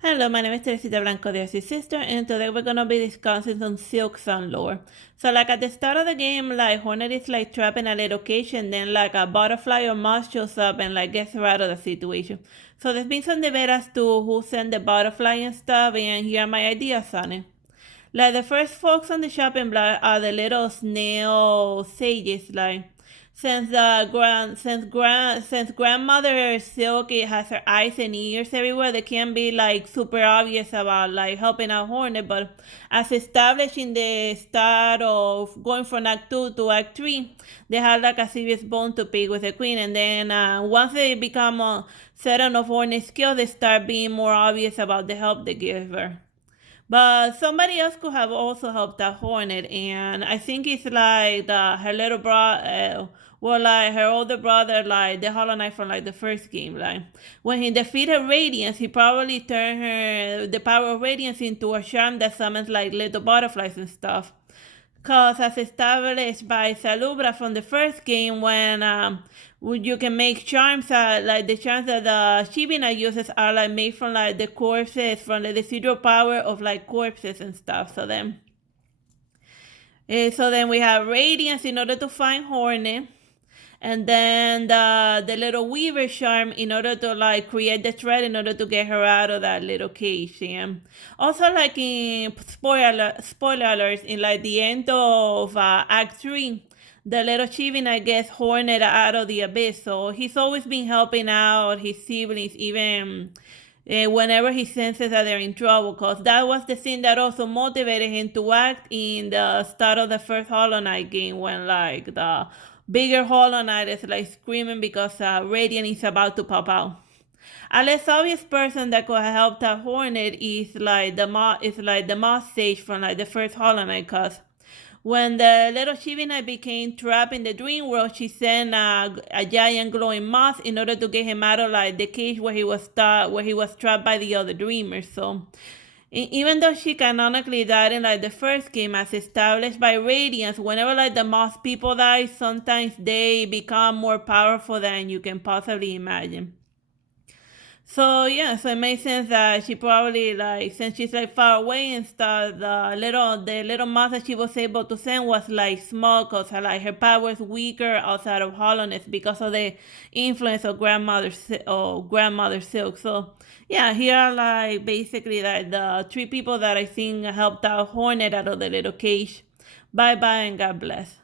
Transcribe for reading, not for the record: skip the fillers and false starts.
Hello, my name is Teresita Blanco, the sister, and today we're gonna be discussing some silksong lore. So, like at the start of the game, like Hornet is like trapped in a little cage, and then like a butterfly or moth shows up and like gets her out of the situation. So there's been some debate as to who sent the butterfly and stuff, and here are my ideas on it. Like the first folks on the shopping block are the little snail sages. Like since grandmother Silky has her eyes and ears everywhere, they can be like super obvious about like helping out Hornet. But as established in the start of going from Act 2 to Act 3, they have like a serious bone to pick with the queen. And then once they become a certain of Hornet's skills, they start being more obvious about the help they give her. But somebody else could have also helped that Hornet, and I think it's like her little brother, well, like her older brother, like the Hollow Knight from like the first game. Like when he defeated Radiance, he probably turned her the power of Radiance into a charm that summons like little butterflies and stuff. Cause as established by Salubra from the first game, when you can make charms, like the charms that the Shibina uses are like made from like the corpses, from the residual power of like corpses and stuff. So then we have Radiance in order to find Hornet, and then the little Weaver charm in order to like create the thread in order to get her out of that little cage. And also, like in spoiler alerts, in like the end of Act 3, the little Chivina gets Hornet out of the abyss. So he's always been helping out his siblings, even whenever he senses that they're in trouble, because that was the scene that also motivated him to act in the start of the first Hollow Knight game, when like the bigger Hollow Knight is like screaming because Radiant is about to pop out. A less obvious person that could have helped out Hornet is like the moth sage from like the first Hollow Knight, cause when the little Shivina became trapped in the dream world, she sent a giant glowing moth in order to get him out of like the cage where he was trapped by the other dreamers. So even though she canonically died in like the first game, as established by Radiance, whenever like the moth people die, sometimes they become more powerful than you can possibly imagine. So yeah, so it makes sense that she probably, like, since she's like far away and stuff, the little moth that she was able to send was like small, cause like her power is weaker outside of hollowness because of the influence of grandmother Silk. So yeah, here are like basically like the three people that I think helped out Hornet out of the little cage. Bye bye and God bless.